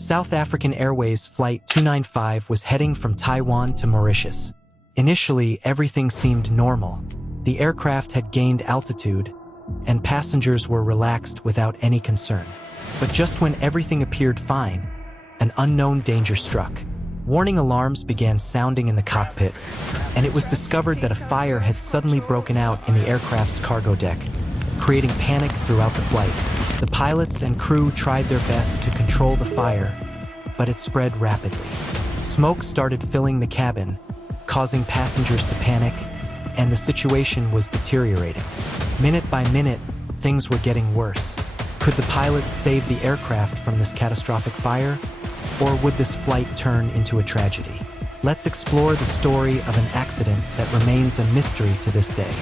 South African Airways Flight 295 was heading from Taiwan to Mauritius. Initially, everything seemed normal. The aircraft had gained altitude, and passengers were relaxed without any concern. But just when everything appeared fine, an unknown danger struck. Warning alarms began sounding in the cockpit, and it was discovered that a fire had suddenly broken out in the aircraft's cargo deck, creating panic throughout the flight. The pilots and crew tried their best to control the fire, but it spread rapidly. Smoke started filling the cabin, causing passengers to panic, and the situation was deteriorating. Minute by minute, things were getting worse. Could the pilots save the aircraft from this catastrophic fire, or would this flight turn into a tragedy? Let's explore the story of an accident that remains a mystery to this day.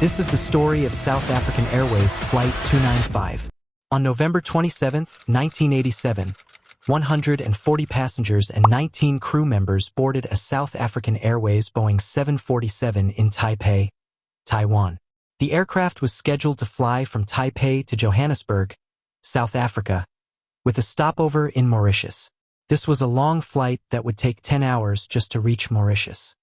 This is the story of South African Airways Flight 295. On November 27, 1987, 140 passengers and 19 crew members boarded a South African Airways Boeing 747 in Taipei, Taiwan. The aircraft was scheduled to fly from Taipei to Johannesburg, South Africa, with a stopover in Mauritius. This was a long flight that would take 10 hours just to reach Mauritius.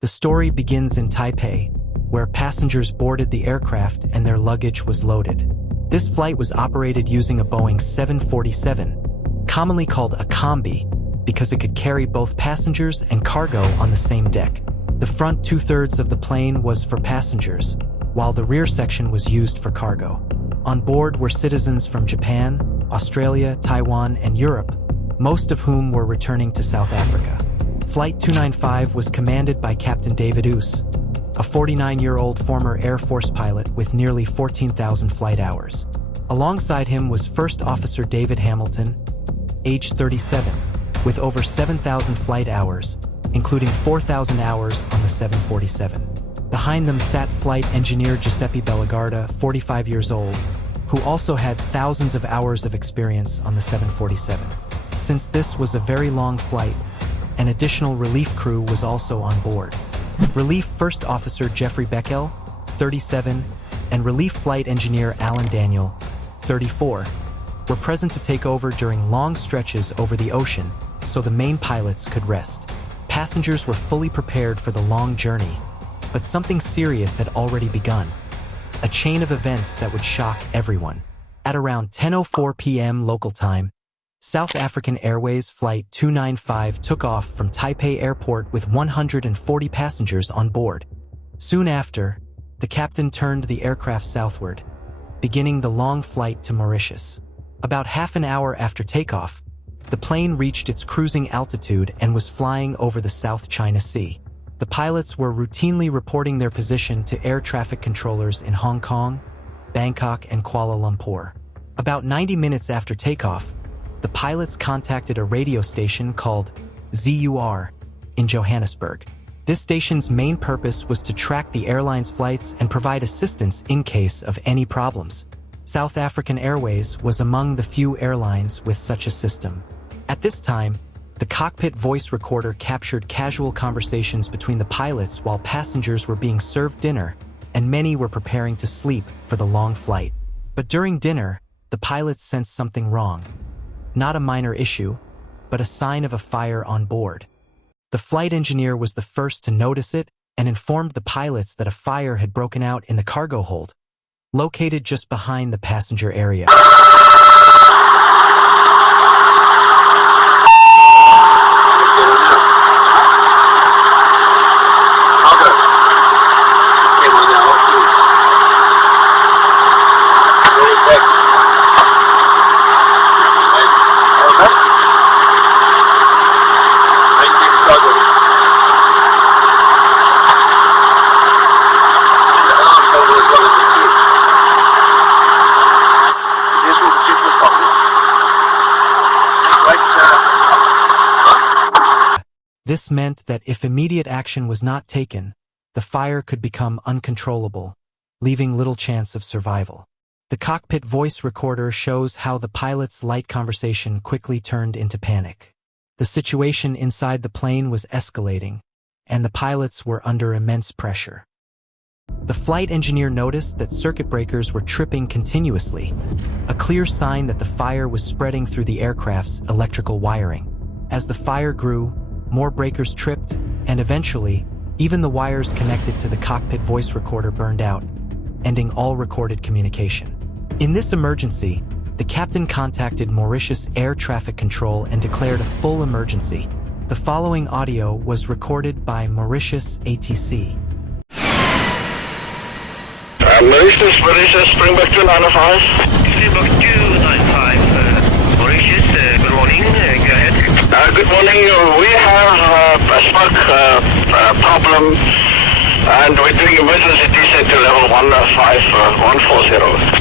The story begins in Taipei, where passengers boarded the aircraft and their luggage was loaded. This flight was operated using a Boeing 747, commonly called a combi, because it could carry both passengers and cargo on the same deck. The front two-thirds of the plane was for passengers, while the rear section was used for cargo. On board were citizens from Japan, Australia, Taiwan, and Europe, most of whom were returning to South Africa. Flight 295 was commanded by Captain David Oos, a 49-year-old former Air Force pilot with nearly 14,000 flight hours. Alongside him was First Officer David Hamilton, age 37, with over 7,000 flight hours, including 4,000 hours on the 747. Behind them sat Flight Engineer Giuseppe Bellagarda, 45 years old, who also had thousands of hours of experience on the 747. Since this was a very long flight, an additional relief crew was also on board. Relief First Officer Jeffrey Beckel, 37, and Relief Flight Engineer Alan Daniel, 34, were present to take over during long stretches over the ocean so the main pilots could rest. Passengers were fully prepared for the long journey, but something serious had already begun. A chain of events that would shock everyone. At around 10:04 p.m. local time, South African Airways Flight 295 took off from Taipei Airport with 140 passengers on board. Soon after, the captain turned the aircraft southward, beginning the long flight to Mauritius. About half an hour after takeoff, the plane reached its cruising altitude and was flying over the South China Sea. The pilots were routinely reporting their position to air traffic controllers in Hong Kong, Bangkok, and Kuala Lumpur. About 90 minutes after takeoff, the pilots contacted a radio station called ZUR in Johannesburg. This station's main purpose was to track the airline's flights and provide assistance in case of any problems. South African Airways was among the few airlines with such a system. At this time, the cockpit voice recorder captured casual conversations between the pilots while passengers were being served dinner, and many were preparing to sleep for the long flight. But during dinner, the pilots sensed something wrong. Not a minor issue, but a sign of a fire on board. The flight engineer was the first to notice it and informed the pilots that a fire had broken out in the cargo hold, located just behind the passenger area. This meant that if immediate action was not taken, the fire could become uncontrollable, leaving little chance of survival. The cockpit voice recorder shows how the pilots' light conversation quickly turned into panic. The situation inside the plane was escalating, and the pilots were under immense pressure. The flight engineer noticed that circuit breakers were tripping continuously, a clear sign that the fire was spreading through the aircraft's electrical wiring. As the fire grew, more breakers tripped, and eventually, even the wires connected to the cockpit voice recorder burned out, ending all recorded communication. In this emergency, the captain contacted Mauritius Air Traffic Control and declared a full emergency. The following audio was recorded by Mauritius ATC. Mauritius, Springbok 295. Springbok 295, Mauritius, good morning, go ahead. Good morning, we have a smoke problem and we're doing emergency descent to level 140.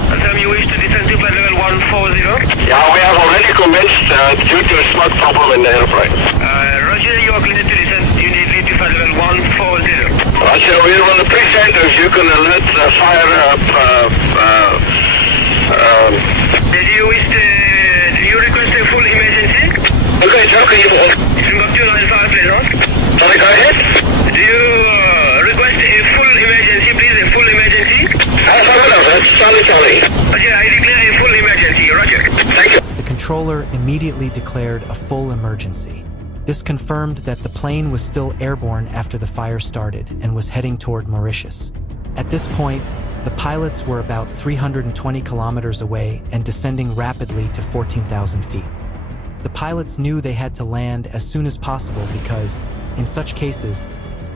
Confirm you wish to descend to flight level 140? Yeah, we have already commenced due to a smoke problem in the airplane. Roger, you are cleared to descend immediately to flight level 140. Roger, we will appreciate if you can alert the fire up. Do you request a full emergency? Okay, sir, can you hold? Springbok 295, please, no? Sorry, go ahead. Do you request a full emergency, please, a full emergency? That's Charlie. Roger, I declare a full emergency, Roger. Thank you. The controller immediately declared a full emergency. This confirmed that the plane was still airborne after the fire started and was heading toward Mauritius. At this point, the pilots were about 320 kilometers away and descending rapidly to 14,000 feet. The pilots knew they had to land as soon as possible because, in such cases,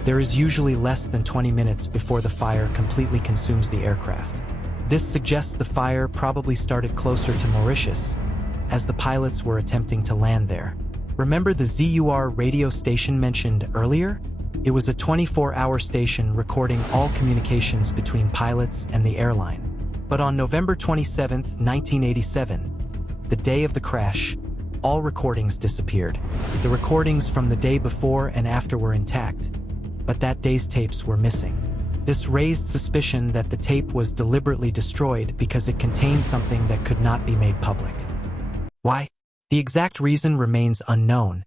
there is usually less than 20 minutes before the fire completely consumes the aircraft. This suggests the fire probably started closer to Mauritius, as the pilots were attempting to land there. Remember the ZUR radio station mentioned earlier? It was a 24-hour station recording all communications between pilots and the airline. But on November 27, 1987, the day of the crash, all recordings disappeared. The recordings from the day before and after were intact, but that day's tapes were missing. This raised suspicion that the tape was deliberately destroyed because it contained something that could not be made public. Why? The exact reason remains unknown,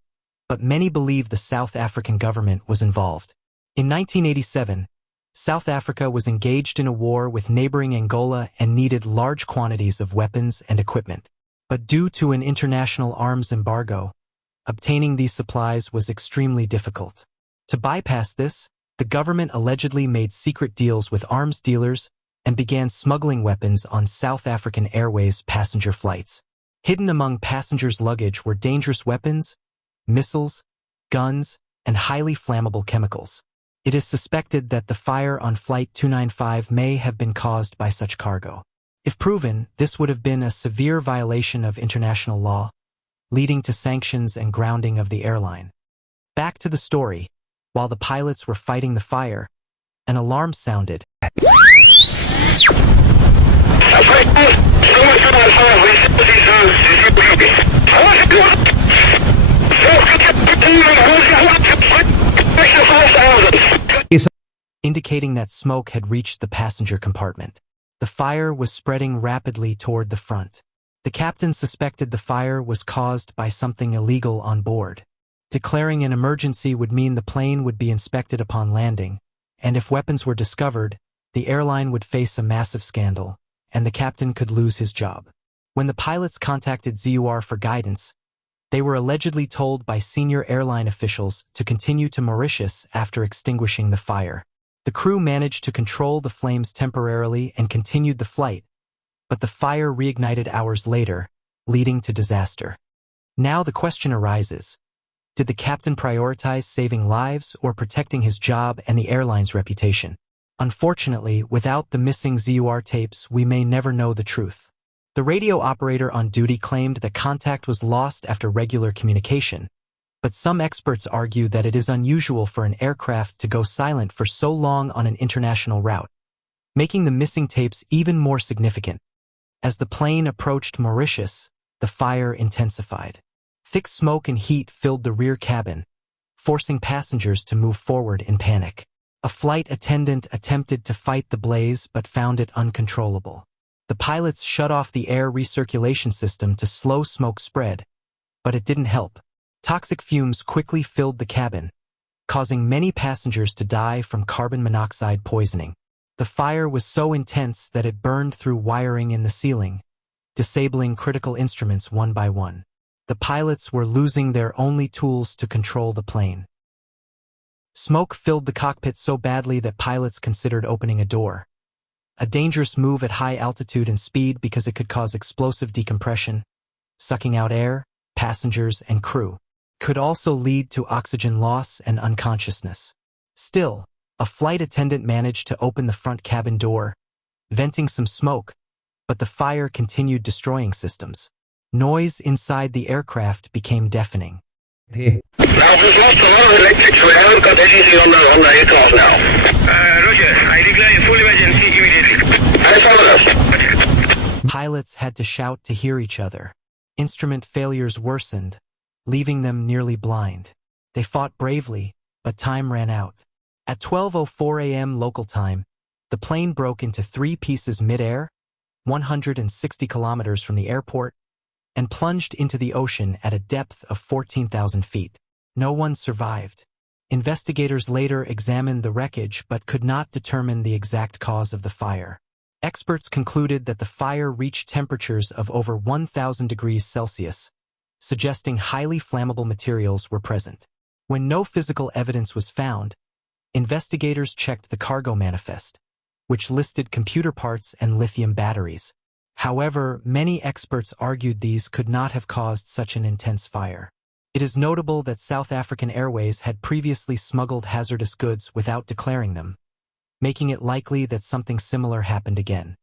but many believe the South African government was involved. In 1987, South Africa was engaged in a war with neighboring Angola and needed large quantities of weapons and equipment. But due to an international arms embargo, obtaining these supplies was extremely difficult. To bypass this, the government allegedly made secret deals with arms dealers and began smuggling weapons on South African Airways passenger flights. Hidden among passengers' luggage were dangerous weapons, missiles, guns, and highly flammable chemicals. It is suspected that the fire on Flight 295 may have been caused by such cargo. If proven, this would have been a severe violation of international law, leading to sanctions and grounding of the airline. Back to the story. While the pilots were fighting the fire, an alarm sounded. Indicating that smoke had reached the passenger compartment. The fire was spreading rapidly toward the front. The captain suspected the fire was caused by something illegal on board. Declaring an emergency would mean the plane would be inspected upon landing, and if weapons were discovered, the airline would face a massive scandal, and the captain could lose his job. When the pilots contacted ZUR for guidance, they were allegedly told by senior airline officials to continue to Mauritius after extinguishing the fire. The crew managed to control the flames temporarily and continued the flight, but the fire reignited hours later, leading to disaster. Now the question arises, did the captain prioritize saving lives or protecting his job and the airline's reputation? Unfortunately, without the missing ZUR tapes, we may never know the truth. The radio operator on duty claimed that contact was lost after regular communication, but some experts argue that it is unusual for an aircraft to go silent for so long on an international route, making the missing tapes even more significant. As the plane approached Mauritius, the fire intensified. Thick smoke and heat filled the rear cabin, forcing passengers to move forward in panic. A flight attendant attempted to fight the blaze but found it uncontrollable. The pilots shut off the air recirculation system to slow smoke spread, but it didn't help. Toxic fumes quickly filled the cabin, causing many passengers to die from carbon monoxide poisoning. The fire was so intense that it burned through wiring in the ceiling, disabling critical instruments one by one. The pilots were losing their only tools to control the plane. Smoke filled the cockpit so badly that pilots considered opening a door. A dangerous move at high altitude and speed because it could cause explosive decompression, sucking out air, passengers, and crew. Could also lead to oxygen loss and unconsciousness. Still, a flight attendant managed to open the front cabin door, venting some smoke, but the fire continued destroying systems. Noise inside the aircraft became deafening. Now we've lost a lot of electrics. We haven't got anything on the aircraft now. Roger. I declare a full emergency immediately. Pilots had to shout to hear each other. Instrument failures worsened, leaving them nearly blind. They fought bravely, but time ran out. At 12:04 a.m. local time, the plane broke into 3 pieces mid-air, 160 kilometers from the airport, and plunged into the ocean at a depth of 14,000 feet. No one survived. Investigators later examined the wreckage but could not determine the exact cause of the fire. Experts concluded that the fire reached temperatures of over 1,000 degrees Celsius, suggesting highly flammable materials were present. When no physical evidence was found, investigators checked the cargo manifest, which listed computer parts and lithium batteries. However, many experts argued these could not have caused such an intense fire. It is notable that South African Airways had previously smuggled hazardous goods without declaring them, making it likely that something similar happened again.